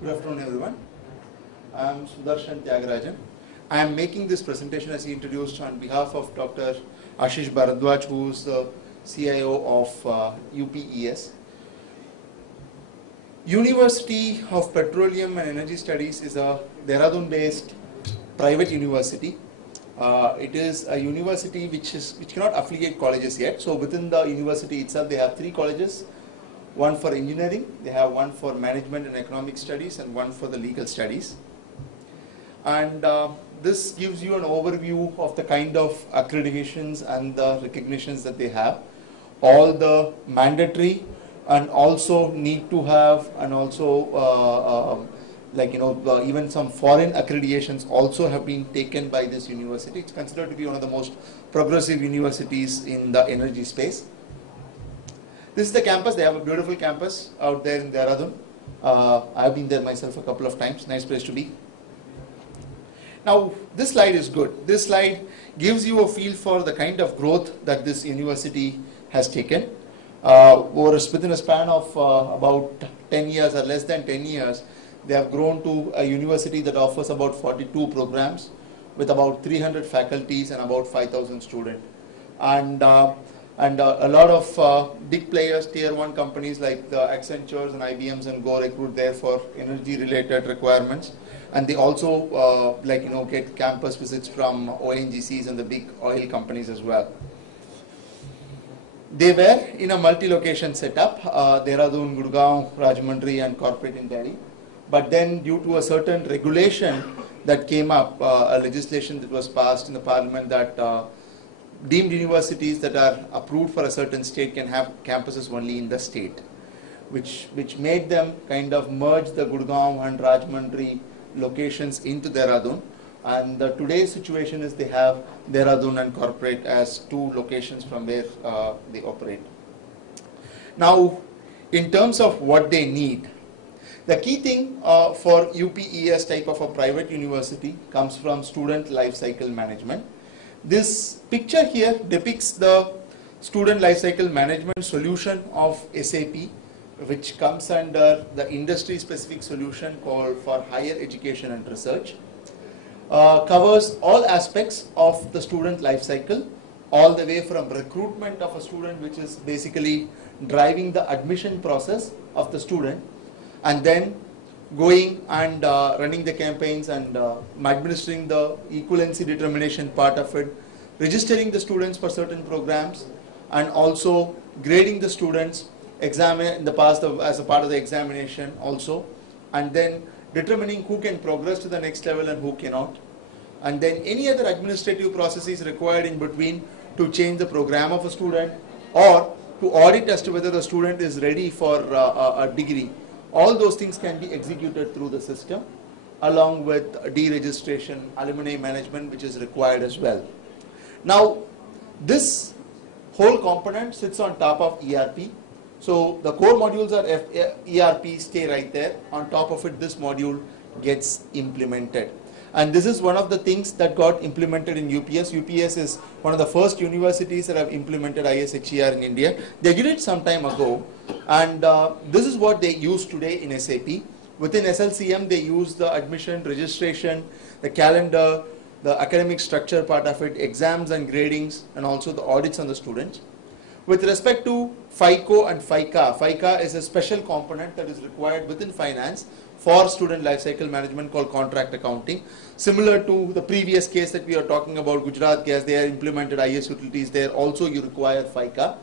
Good afternoon, everyone. I am Sudarshan Tyagarajan. I am making this presentation, as he introduced, on behalf of Dr. Ashish Bharadwaj, who is the CIO of UPES. University of Petroleum and Energy Studies is a Dehradun-based private university. It is a university which cannot affiliate colleges yet. So within the university itself, they have 3 colleges. One for engineering, they have one for management and economic studies, and one for the legal studies. And this gives you an overview of the kind of accreditations and the recognitions that they have. All the mandatory and also need to have, and also even some foreign accreditations also have been taken by this university. It's considered to be one of the most progressive universities in the energy space. This is the campus. They have a beautiful campus out there in Dehradun. I've been there myself a couple of times. Nice place to be. Now, this slide is good. This slide gives you a feel for the kind of growth that this university has taken. Within a span of about 10 years or less than 10 years, they have grown to a university that offers about 42 programs with about 300 faculties and about 5,000 students. And a lot of big players, tier 1 companies like the Accentures and IBMs and Go recruit there for energy related requirements. And they also get campus visits from ONGCs and the big oil companies as well. They were in a multi-location setup, Dehradun, Gurgaon, Rajahmundry and corporate in Delhi. But then due to a certain regulation that came up, a legislation that was passed in the parliament that deemed universities that are approved for a certain state can have campuses only in the state, which made them kind of merge the Gurgaon and Rajahmundry locations into Dehradun. And today's situation is they have Dehradun and corporate as 2 locations from where they operate. Now, in terms of what they need, the key thing for UPES type of a private university comes from student life cycle management. This picture here depicts the student life cycle management solution of SAP, which comes under the industry specific solution called for higher education and research. Covers all aspects of the student life cycle, all the way from recruitment of a student, which is basically driving the admission process of the student, and then going and running the campaigns and administering the equivalency determination part of it, registering the students for certain programs, and also grading the students, examine in the past as a part of the examination also, and then determining who can progress to the next level and who cannot, and then any other administrative processes required in between to change the program of a student or to audit as to whether the student is ready for a degree. All those things can be executed through the system, along with deregistration, alumni management, which is required as well. Now, this whole component sits on top of ERP. So the core modules are ERP, stay right there. On top of it, this module gets implemented. And this is one of the things that got implemented in UPS. UPS is one of the first universities that have implemented ISHER in India. They did it some time ago, and this is what they use today in SAP. Within SLCM, they use the admission, registration, the calendar, the academic structure part of it, exams and gradings, and also the audits on the students. With respect to FICO and FICA, FICA is a special component that is required within finance for student lifecycle management called contract accounting. Similar to the previous case that we are talking about, Gujarat Gas, they are implemented IS utilities there. Also, you require FICA.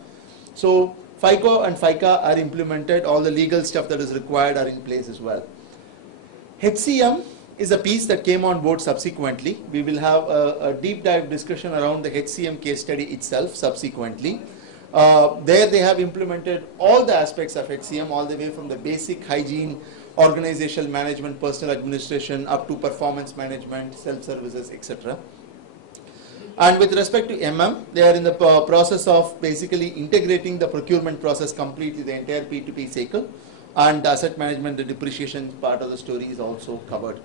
So, FICO and FICA are implemented. All the legal stuff that is required are in place as well. HCM is a piece that came on board subsequently. We will have a deep dive discussion around the HCM case study itself subsequently. There they have implemented all the aspects of HCM, all the way from the basic hygiene, organizational management, personal administration, up to performance management, self-services, etc. And with respect to MM, they are in the process of basically integrating the procurement process completely, the entire P2P cycle, and asset management, the depreciation part of the story is also covered.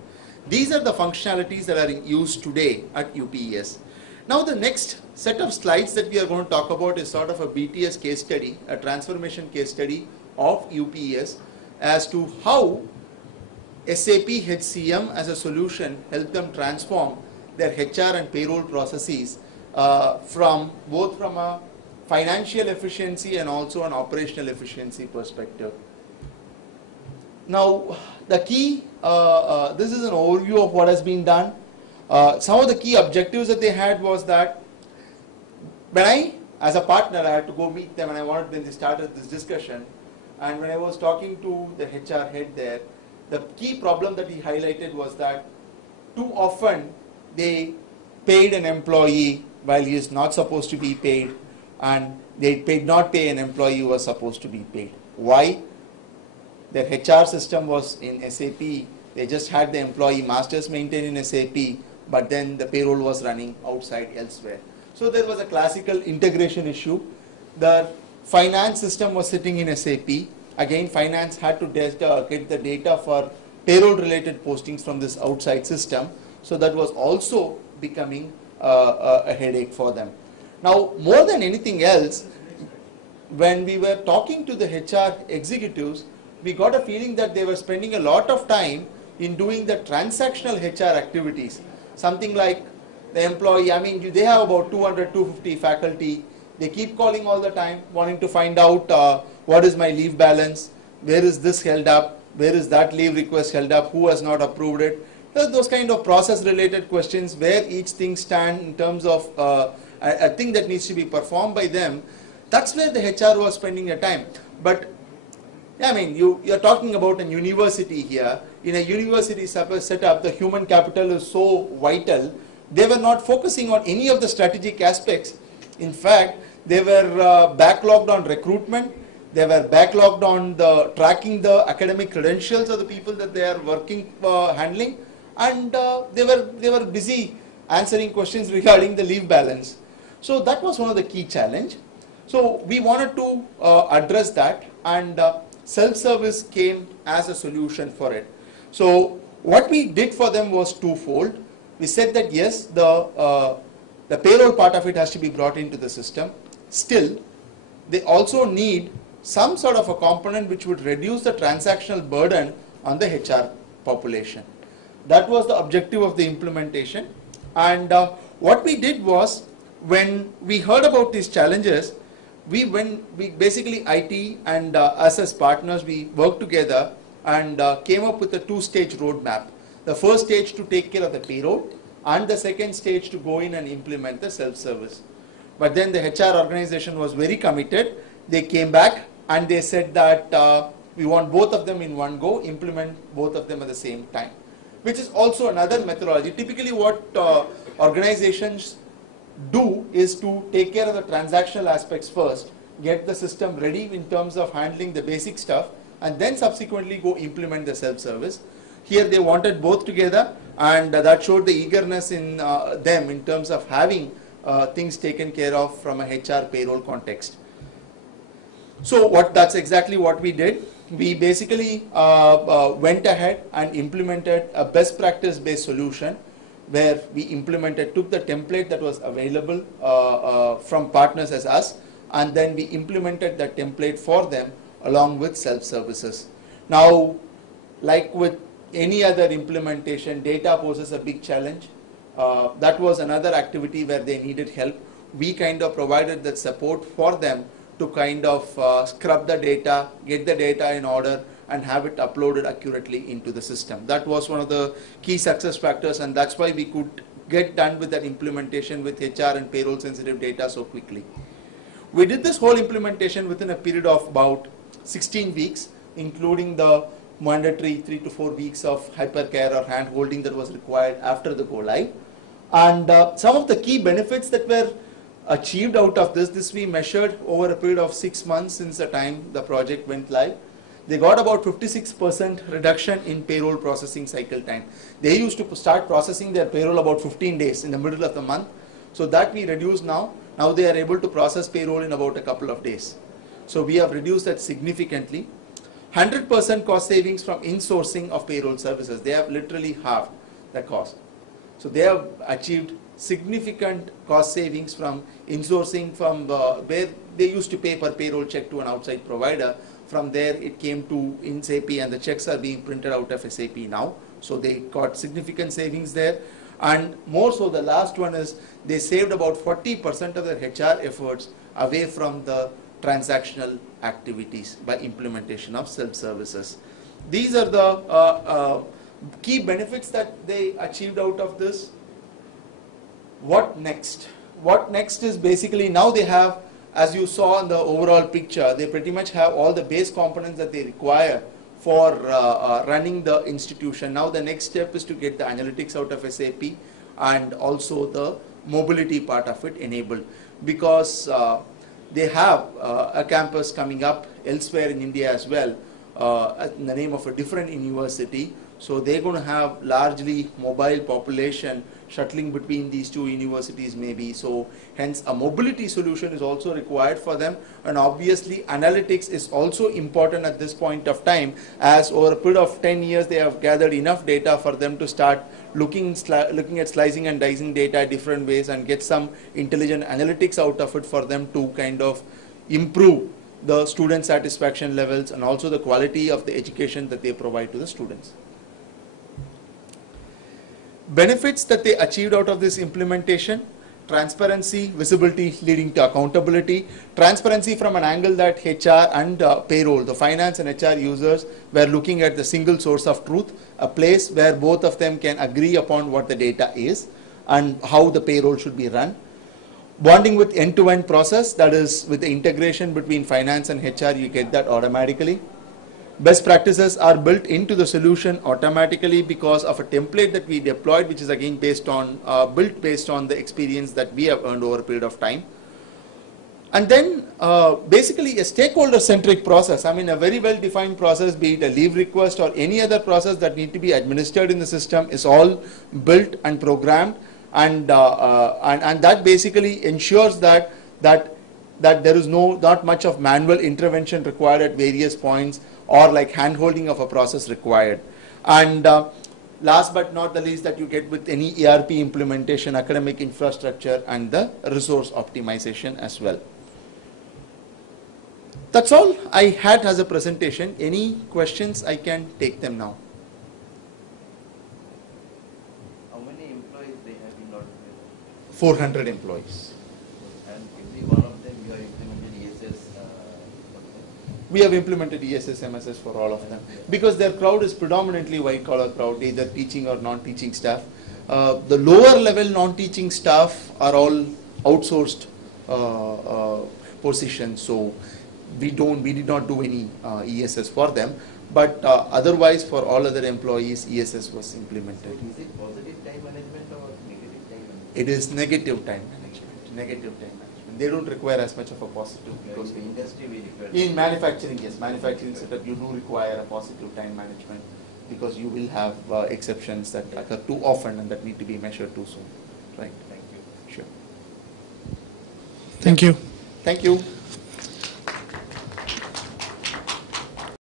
These are the functionalities that are in use today at UPES. Now the next set of slides that we are going to talk about is sort of a BTS case study, a transformation case study of UPES as to how SAP HCM as a solution helped them transform their HR and payroll processes from both from a financial efficiency and also an operational efficiency perspective. Now, the key, this is an overview of what has been done. Some of the key objectives that they had was that when I, as a partner, I had to go meet them and I wanted, when they started this discussion, and when I was talking to the HR head there, the key problem that he highlighted was that too often they paid an employee while he is not supposed to be paid, and they did not pay an employee who was supposed to be paid. Why? Their HR system was in SAP. They just had the employee masters maintained in SAP, but then the payroll was running outside elsewhere. So there was a classical integration issue. The finance system was sitting in SAP. Again, finance had to get the data for payroll related postings from this outside system. So that was also becoming a headache for them. Now, more than anything else, when we were talking to the HR executives, we got a feeling that they were spending a lot of time in doing the transactional HR activities. Something like the employee, I mean, they have about 200, 250 faculty. They keep calling all the time, wanting to find out what is my leave balance, where is this held up, where is that leave request held up, who has not approved it. Those kind of process related questions where each thing stands in terms of a thing that needs to be performed by them. That's where the HR was spending their time. But I mean, you're talking about a university here. In a university setup, the human capital is so vital. They were not focusing on any of the strategic aspects. In fact, they were backlogged on recruitment. They were backlogged on the tracking the academic credentials of the people that they are working handling, and they were busy answering questions regarding the leave balance. So that was one of the key challenge. So we wanted to address that, and self-service came as a solution for it. So what we did for them was twofold. We said that yes, the payroll part of it has to be brought into the system. Still, they also need some sort of a component which would reduce the transactional burden on the HR population. That was the objective of the implementation. And what we did was, when we heard about these challenges, we basically IT and us as partners, we worked together and came up with a two-stage roadmap. The first stage to take care of the payroll, and the second stage to go in and implement the self-service. But then the HR organization was very committed. They came back and they said that we want both of them in one go, implement both of them at the same time, which is also another methodology. Typically what organizations do is to take care of the transactional aspects first, get the system ready in terms of handling the basic stuff, and then subsequently go implement the self-service. Here they wanted both together, and that showed the eagerness in them in terms of having things taken care of from a HR payroll context. So that's exactly what we did. We basically went ahead and implemented a best practice based solution, where we took the template that was available from partners as us, and then we implemented that template for them along with self-services. Now, like with any other implementation, data poses a big challenge. That was another activity where they needed help. We kind of provided that support for them to kind of scrub the data, get the data in order, and have it uploaded accurately into the system. That was one of the key success factors, and that's why we could get done with that implementation with HR and payroll sensitive data so quickly. We did this whole implementation within a period of about 16 weeks, including the mandatory 3 to 4 weeks of hypercare or hand holding that was required after the go live. And some of the key benefits that were achieved out of this we measured over a period of 6 months since the time the project went live. They got about 56% reduction in payroll processing cycle time. They used to start processing their payroll about 15 days in the middle of the month. So that we reduced now. Now they are able to process payroll in about a couple of days. So we have reduced that significantly. 100% cost savings from insourcing of payroll services. They have literally halved the cost. So they have achieved significant cost savings from insourcing from where they used to pay per payroll check to an outside provider. From there, it came to in SAP, and the checks are being printed out of SAP now. So they got significant savings there. And more so, the last one is they saved about 40% of their HR efforts away from the transactional activities by implementation of self-services. These are the key benefits that they achieved out of this. What next? What next is basically now they have, as you saw in the overall picture, they pretty much have all the base components that they require for running the institution. Now the next step is to get the analytics out of SAP and also the mobility part of it enabled, because they have a campus coming up elsewhere in India as well in the name of a different university. So they're going to have largely mobile population shuttling between these two universities maybe. So hence a mobility solution is also required for them. And obviously analytics is also important at this point of time, as over a period of 10 years they have gathered enough data for them to start looking at slicing and dicing data different ways and get some intelligent analytics out of it for them to kind of improve the student satisfaction levels and also the quality of the education that they provide to the students. Benefits that they achieved out of this implementation: transparency, visibility leading to accountability. Transparency from an angle that HR and payroll, the finance and HR users, were looking at the single source of truth, a place where both of them can agree upon what the data is and how the payroll should be run. Bonding with end-to-end process, that is with the integration between finance and HR, you get that automatically. Best practices are built into the solution automatically because of a template that we deployed, which is again based on built based on the experience that we have earned over a period of time. And then basically a stakeholder-centric process. I mean, a very well-defined process, be it a leave request or any other process that need to be administered in the system, is all built and programmed, and that basically ensures that there is not much of manual intervention required at various points, or like hand-holding of a process required. And last but not the least, that you get with any ERP implementation, academic infrastructure and the resource optimization as well. That's all I had as a presentation. Any questions, I can take them now. How many employees they have in Lord? 400 employees. And every one of them you have implemented ESS? We have implemented ESS, MSS for all of them, because their crowd is predominantly white-collar crowd, either teaching or non-teaching staff. The lower level non-teaching staff are all outsourced positions, so we did not do any ESS for them, but otherwise for all other employees ESS was implemented. Is it positive time management or negative time management? It is negative time management. Negative time management. They don't require as much of a positive. Because in industry we require. In manufacturing, yes, manufacturing setup you do require a positive time management, because you will have exceptions that occur too often and that need to be measured too soon. Right. Thank you. Sure. Thank you. Thank you.